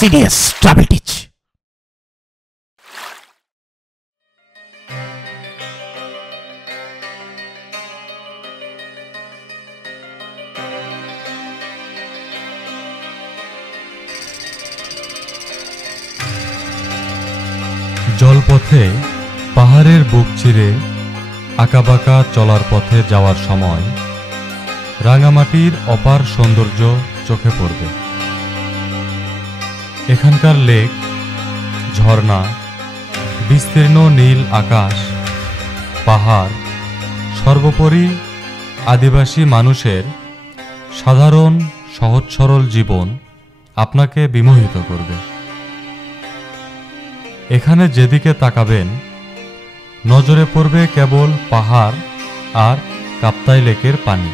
Serious travel teach. জলপথে পাহাড়ের বুক চিরে আঁকাবাঁকা চলার পথে যাওয়ার সময় রাঙামাটির অপার সৌন্দর্য চোখে পড়বে। এখানকার লেক, ঝর্ণা, বিস্তীর্ণ নীল আকাশ, পাহাড়, সর্বোপরি আদিবাসী মানুষের সাধারণ সহজ সরল জীবন আপনাকে বিমোহিত করবে। এখানে যেদিকে তাকাবেন নজরে পড়বে কেবল পাহাড় আর কাপ্তাই লেকের পানি।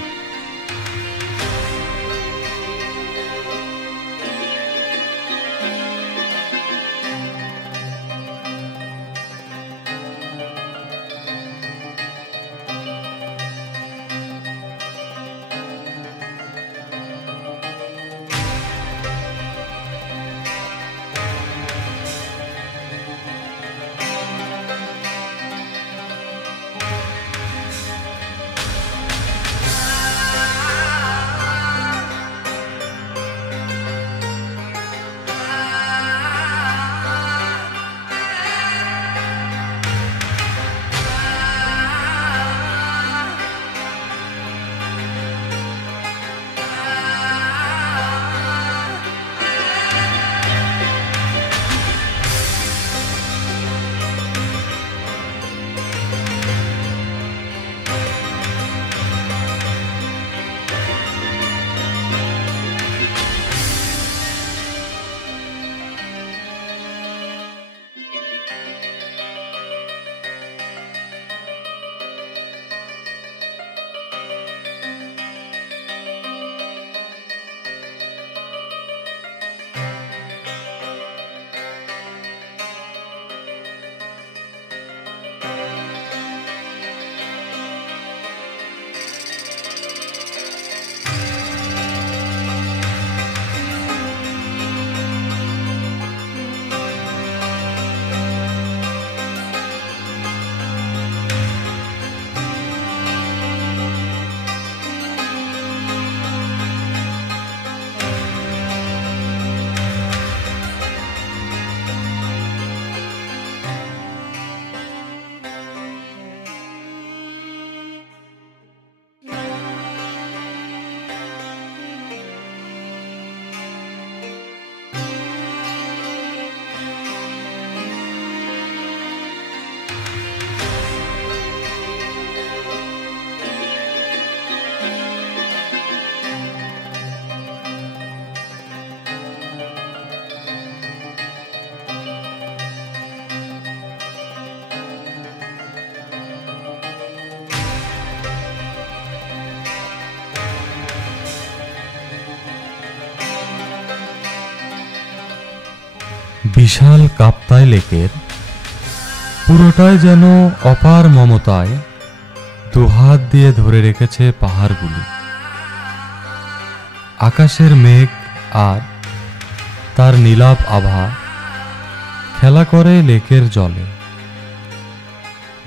বিশাল কাপ্তাই লেকের পুরোটাই যেন অপার মমতায় দুহাত দিয়ে ধরে রেখেছে পাহাড়গুলি। আকাশের মেঘ আর তার নীলাভ আভা খেলা করে লেকের জলে,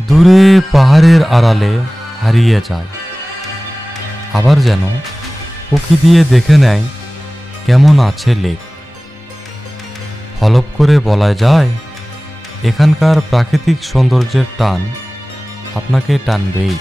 দূরে পাহাড়ের আড়ালে হারিয়ে যায়, আবার যেন উঁকি দিয়ে দেখে নেয় কেমন আছে লেক। হলপ করে বলা যায় এখানকার প্রাকৃতিক সৌন্দর্যের টান আপনাকে টানবেই।